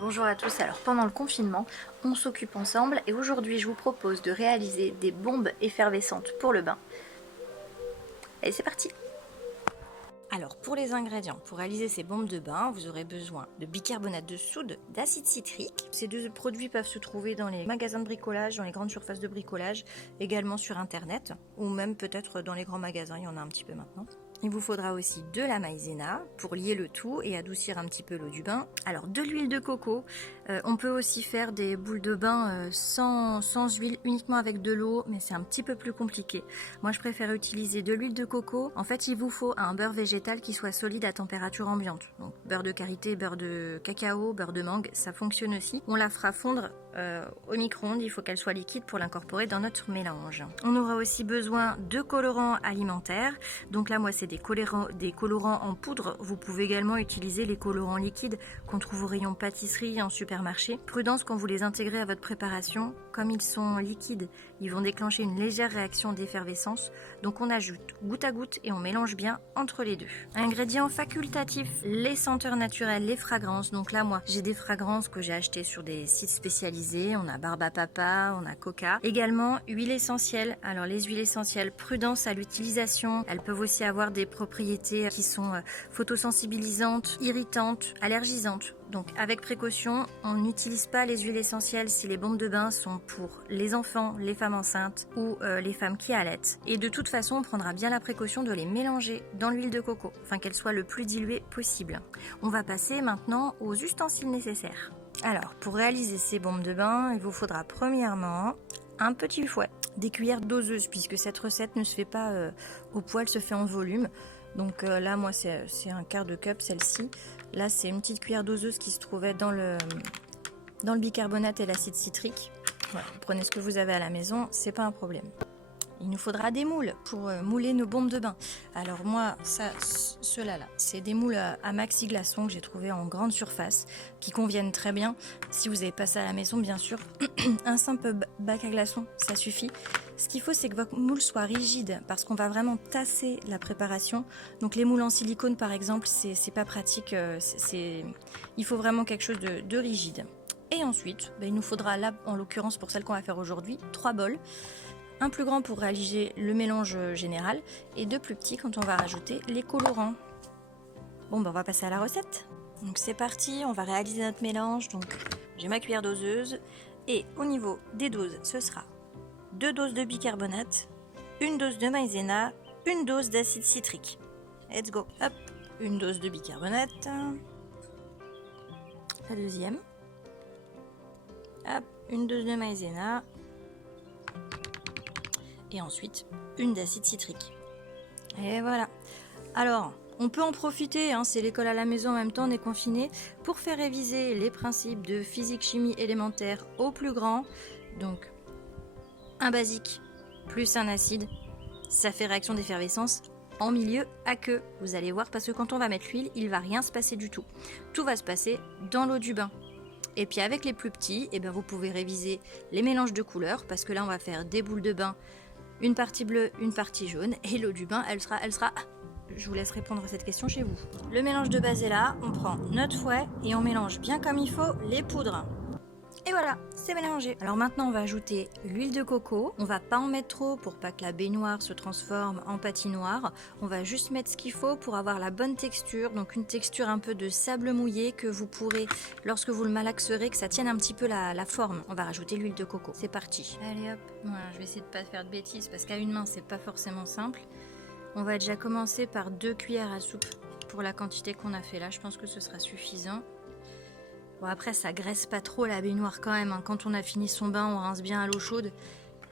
Bonjour à tous, alors pendant le confinement, on s'occupe ensemble et aujourd'hui je vous propose de réaliser des bombes effervescentes pour le bain. Allez, c'est parti! Alors pour les ingrédients, pour réaliser ces bombes de bain, vous aurez besoin de bicarbonate de soude, d'acide citrique. Ces deux produits peuvent se trouver dans les magasins de bricolage, dans les grandes surfaces de bricolage, également sur internet ou même peut-être dans les grands magasins, il y en a un petit peu maintenant. Il vous faudra aussi de la maïzena pour lier le tout et adoucir un petit peu l'eau du bain. Alors de l'huile de coco, on peut aussi faire des boules de bain sans huile, uniquement avec de l'eau, mais c'est un petit peu plus compliqué. Moi je préfère utiliser de l'huile de coco. En fait il vous faut un beurre végétal qui soit solide à température ambiante. Donc beurre de karité, beurre de cacao, beurre de mangue, ça fonctionne aussi. On la fera fondre au micro-ondes, il faut qu'elle soit liquide pour l'incorporer dans notre mélange. On aura aussi besoin de colorants alimentaires. Donc là moi c'est des colorants en poudre. Vous pouvez également utiliser les colorants liquides qu'on trouve au rayon pâtisserie en supermarché. Prudence quand vous les intégrez à votre préparation, comme ils sont liquides, ils vont déclencher une légère réaction d'effervescence. Donc on ajoute goutte à goutte et on mélange bien entre les deux. Ingrédients facultatifs, les senteurs naturelles, les fragrances. Donc là moi j'ai des fragrances que j'ai achetées sur des sites spécialisés. On a Barba Papa, on a Coca. Également huile essentielle. Alors les huiles essentielles, prudence à l'utilisation. Elles peuvent aussi avoir des propriétés qui sont photosensibilisantes, irritantes, allergisantes. Donc avec précaution, on n'utilise pas les huiles essentielles si les bombes de bain sont pour les enfants, les femmes enceintes ou les femmes qui allaitent. Et de toute façon, on prendra bien la précaution de les mélanger dans l'huile de coco, afin qu'elle soit le plus diluée possible. On va passer maintenant aux ustensiles nécessaires. Alors, pour réaliser ces bombes de bain, il vous faudra premièrement un petit fouet, des cuillères doseuses, puisque cette recette ne se fait pas au poil, se fait en volume. Donc là, moi, c'est un quart de cup, celle-ci. Là, c'est une petite cuillère doseuse qui se trouvait dans le bicarbonate et l'acide citrique. Voilà, vous prenez ce que vous avez à la maison, c'est pas un problème. Il nous faudra des moules pour mouler nos bombes de bain. Alors moi, ceux-là, c'est des moules à maxi glaçons que j'ai trouvé en grande surface, qui conviennent très bien. Si vous n'avez pas ça à la maison, bien sûr, un simple bac à glaçons, ça suffit. Ce qu'il faut, c'est que votre moule soit rigide, parce qu'on va vraiment tasser la préparation. Donc les moules en silicone, par exemple, c'est pas pratique. Il faut vraiment quelque chose de rigide. Et ensuite, il nous faudra là, en l'occurrence pour celle qu'on va faire aujourd'hui, 3 bols. Un plus grand pour réaliser le mélange général et 2 plus petits quand on va rajouter les colorants. Bon, on va passer à la recette. Donc c'est parti, on va réaliser notre mélange. Donc j'ai ma cuillère doseuse et au niveau des doses, ce sera 2 doses de bicarbonate, 1 dose de maïzena, 1 dose d'acide citrique. Let's go. Hop, 1 dose de bicarbonate, la deuxième. Hop, 1 dose de maïzena. Et ensuite une d'acide citrique. Et voilà. Alors, on peut en profiter, c'est l'école à la maison en même temps, on est confiné, pour faire réviser les principes de physique-chimie élémentaire au plus grand. Donc, un basique plus un acide, ça fait réaction d'effervescence en milieu aqueux. Vous allez voir, parce que quand on va mettre l'huile, il ne va rien se passer du tout. Tout va se passer dans l'eau du bain. Et puis avec les plus petits, vous pouvez réviser les mélanges de couleurs, parce que là on va faire des boules de bain, une partie bleue, une partie jaune, et l'eau du bain, elle sera... Je vous laisse répondre à cette question chez vous. Le mélange de base est là, on prend notre fouet et on mélange bien comme il faut les poudres. Et voilà, c'est mélangé. Alors maintenant, on va ajouter l'huile de coco. On va pas en mettre trop pour pas que la baignoire se transforme en patinoire. On va juste mettre ce qu'il faut pour avoir la bonne texture. Donc une texture un peu de sable mouillé que vous pourrez, lorsque vous le malaxerez, que ça tienne un petit peu la forme. On va rajouter l'huile de coco. C'est parti. Allez hop, voilà, je vais essayer de pas faire de bêtises parce qu'à une main, c'est pas forcément simple. On va déjà commencer par 2 cuillères à soupe pour la quantité qu'on a fait là. Je pense que ce sera suffisant. Bon, après, ça graisse pas trop la baignoire quand même. Quand on a fini son bain, on rince bien à l'eau chaude.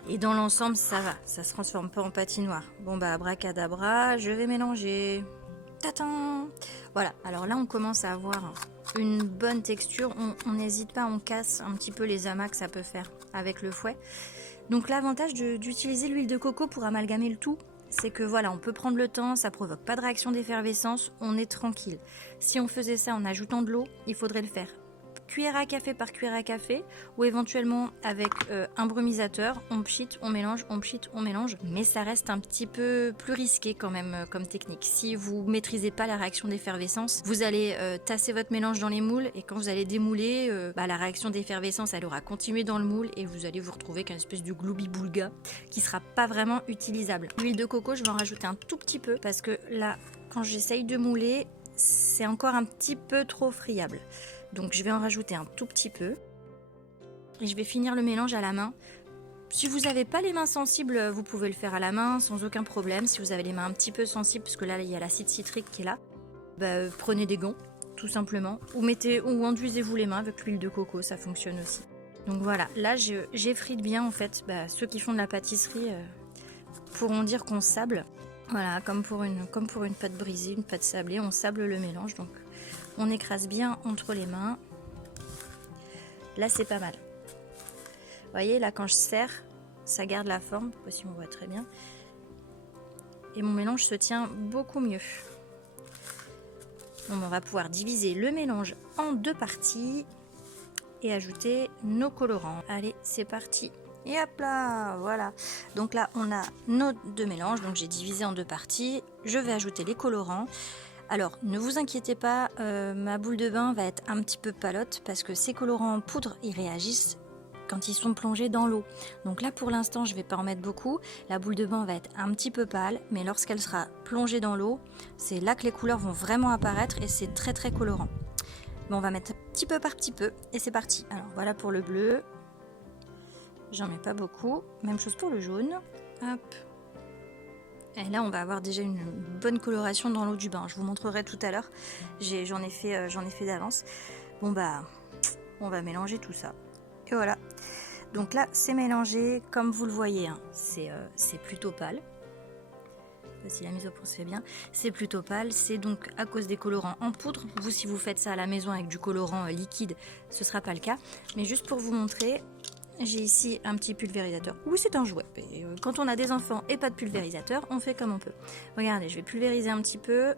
Et dans l'ensemble, ça va. Ça se transforme pas en patinoire. Bon, abracadabra, je vais mélanger. Tatin! Voilà, alors là, on commence à avoir une bonne texture. On n'hésite pas, on casse un petit peu les amas que ça peut faire avec le fouet. Donc, l'avantage d'utiliser l'huile de coco pour amalgamer le tout, c'est que voilà, on peut prendre le temps, ça provoque pas de réaction d'effervescence, on est tranquille. Si on faisait ça en ajoutant de l'eau, il faudrait le faire cuillère à café par cuillère à café ou éventuellement avec un brumisateur, on pchite, on mélange, on pchite, on mélange, mais ça reste un petit peu plus risqué quand même comme technique. Si vous maîtrisez pas la réaction d'effervescence, vous allez tasser votre mélange dans les moules et quand vous allez démouler, la réaction d'effervescence elle aura continué dans le moule et vous allez vous retrouver avec une espèce de gloubi-boulga qui sera pas vraiment utilisable. L'huile de coco, je vais en rajouter un tout petit peu parce que là, quand j'essaye de mouler, c'est encore un petit peu trop friable. Donc je vais en rajouter un tout petit peu. Et je vais finir le mélange à la main. Si vous n'avez pas les mains sensibles, vous pouvez le faire à la main sans aucun problème. Si vous avez les mains un petit peu sensibles, parce que là il y a l'acide citrique qui est là, prenez des gants tout simplement. Ou enduisez-vous les mains avec l'huile de coco, ça fonctionne aussi. Donc voilà, là j'effrite bien en fait. Ceux qui font de la pâtisserie pourront dire qu'on sable. Voilà, comme pour une pâte brisée, une pâte sablée, on sable le mélange. Donc on écrase bien entre les mains. Là c'est pas mal. Vous voyez, là quand je serre, ça garde la forme, je sais pas si on voit très bien. Et mon mélange se tient beaucoup mieux. Donc on va pouvoir diviser le mélange en 2 parties et ajouter nos colorants. Allez, c'est parti. Et hop là, voilà. Donc là, on a nos 2 mélanges. Donc j'ai divisé en 2 parties. Je vais ajouter les colorants. Alors, ne vous inquiétez pas, ma boule de bain va être un petit peu palote parce que ces colorants en poudre, ils réagissent quand ils sont plongés dans l'eau. Donc là, pour l'instant, je ne vais pas en mettre beaucoup. La boule de bain va être un petit peu pâle, mais lorsqu'elle sera plongée dans l'eau, c'est là que les couleurs vont vraiment apparaître et c'est très très colorant. Bon, on va mettre petit peu par petit peu et c'est parti. Alors voilà pour le bleu. J'en mets pas beaucoup. Même chose pour le jaune. Hop. Et là, on va avoir déjà une bonne coloration dans l'eau du bain. Je vous montrerai tout à l'heure. J'en ai fait d'avance. Bon on va mélanger tout ça. Et voilà. Donc là, c'est mélangé. Comme vous le voyez, hein, c'est plutôt pâle. Je sais pas si la mise au point se fait bien. C'est plutôt pâle. C'est donc à cause des colorants en poudre. Vous, si vous faites ça à la maison avec du colorant liquide, ce sera pas le cas. Mais juste pour vous montrer. J'ai ici un petit pulvérisateur. Oui, c'est un jouet. Et quand on a des enfants et pas de pulvérisateur, on fait comme on peut. Regardez, je vais pulvériser un petit peu.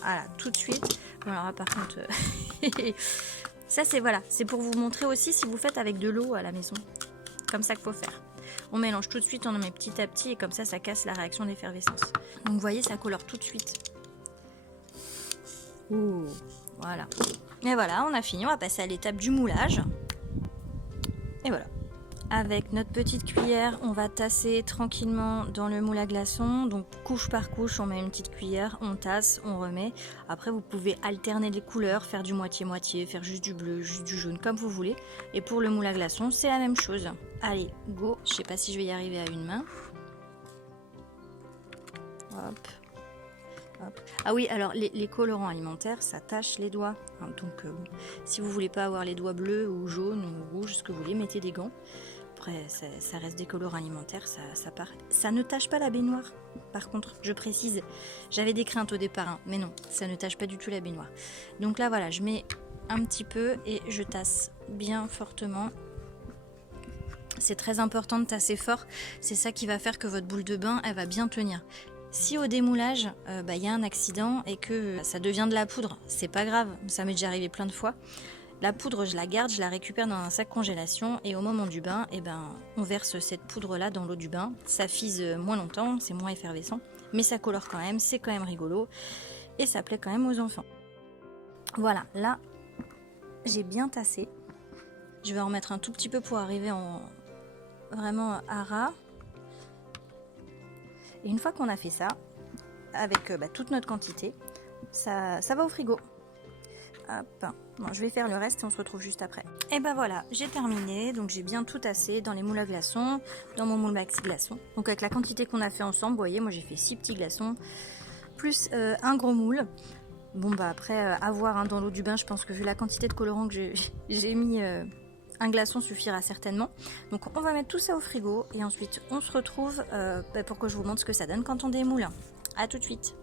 Voilà, tout de suite. Bon, alors par contre, ça c'est pour vous montrer aussi si vous faites avec de l'eau à la maison. Comme ça qu'il faut faire. On mélange tout de suite, on en met petit à petit et comme ça casse la réaction d'effervescence. Donc vous voyez, ça colore tout de suite. Ouh, voilà. Et voilà, on a fini. On va passer à l'étape du moulage. Et voilà. Avec notre petite cuillère, on va tasser tranquillement dans le moule à glaçons. Donc couche par couche, on met une petite cuillère, on tasse, on remet. Après, vous pouvez alterner les couleurs, faire du moitié-moitié, faire juste du bleu, juste du jaune, comme vous voulez. Et pour le moule à glaçons, c'est la même chose. Allez, go. Je sais pas si je vais y arriver à une main. Hop. Hop. Ah oui, alors les colorants alimentaires, ça tache les doigts. Hein, donc si vous voulez pas avoir les doigts bleus ou jaunes ou rouges, ce que vous voulez, mettez des gants. Après, ça reste des colorants alimentaires, ça ne tache pas la baignoire. Par contre, je précise, j'avais des craintes au départ, hein, mais non, ça ne tache pas du tout la baignoire. Donc là, voilà, je mets un petit peu et je tasse bien fortement. C'est très important de tasser fort, c'est ça qui va faire que votre boule de bain, elle va bien tenir. Si au démoulage, y a un accident et que ça devient de la poudre, c'est pas grave, ça m'est déjà arrivé plein de fois. La poudre, je la garde, je la récupère dans un sac congélation et au moment du bain, on verse cette poudre-là dans l'eau du bain. Ça fise moins longtemps, c'est moins effervescent, mais ça colore quand même, c'est quand même rigolo et ça plaît quand même aux enfants. Voilà, là, j'ai bien tassé. Je vais en remettre un tout petit peu pour arriver vraiment à ras. Et une fois qu'on a fait ça, avec toute notre quantité, ça va au frigo. Hop. Bon, je vais faire le reste et on se retrouve juste après. Et voilà, j'ai terminé. Donc j'ai bien tout tassé dans les moules à glaçons, dans mon moule maxi glaçons. Donc avec la quantité qu'on a fait ensemble, vous voyez, moi j'ai fait 6 petits glaçons, plus un gros moule. Bon après, à voir, hein, dans l'eau du bain, je pense que vu la quantité de colorant que j'ai mis... un glaçon suffira certainement. Donc on va mettre tout ça au frigo et ensuite on se retrouve pour que je vous montre ce que ça donne quand on démoule. A tout de suite.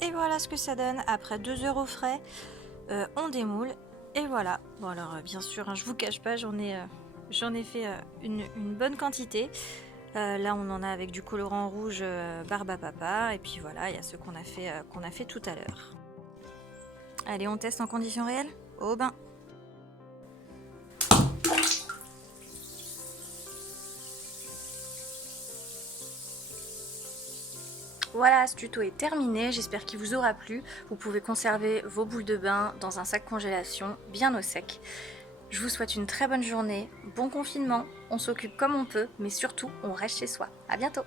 Et voilà ce que ça donne après 2 heures au frais. On démoule et voilà. Bon alors bien sûr, hein, je vous cache pas, j'en ai fait une bonne quantité. Là on en a avec du colorant rouge barbe à papa et puis voilà, il y a ceux qu'on a fait tout à l'heure. Allez, on teste en conditions réelles? Au bain. Voilà, ce tuto est terminé, j'espère qu'il vous aura plu. Vous pouvez conserver vos boules de bain dans un sac congélation bien au sec. Je vous souhaite une très bonne journée, bon confinement, on s'occupe comme on peut, mais surtout on reste chez soi. À bientôt.